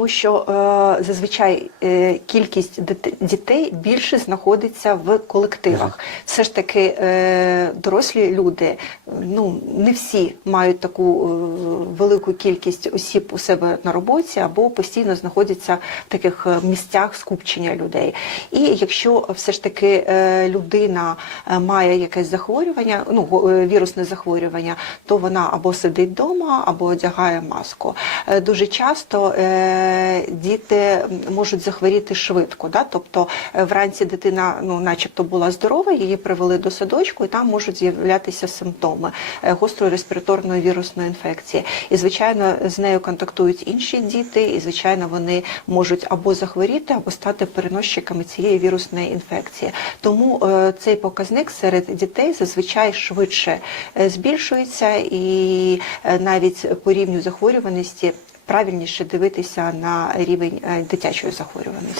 тому що е, зазвичай е, кількість дітей більше знаходиться в колективах. Все ж таки е, дорослі люди, ну не всі мають таку велику кількість осіб у себе на роботі або постійно знаходяться в таких місцях скупчення людей. І якщо все ж таки людина має якесь захворювання, ну вірусне захворювання, то вона або сидить вдома, або одягає маску. Дуже часто діти можуть захворіти швидко. Да? Тобто е, вранці дитина, ну, начебто, була здорова, її привели до садочку, і там можуть з'являтися симптоми е, гострої респіраторної вірусної інфекції. І, звичайно, з нею контактують інші діти, і, звичайно, вони можуть або захворіти, або стати переносчиками цієї вірусної інфекції. Тому е, цей показник серед дітей зазвичай швидше збільшується, і навіть по рівню захворюваності правильніше дивитися на рівень е, дитячої захворюваності.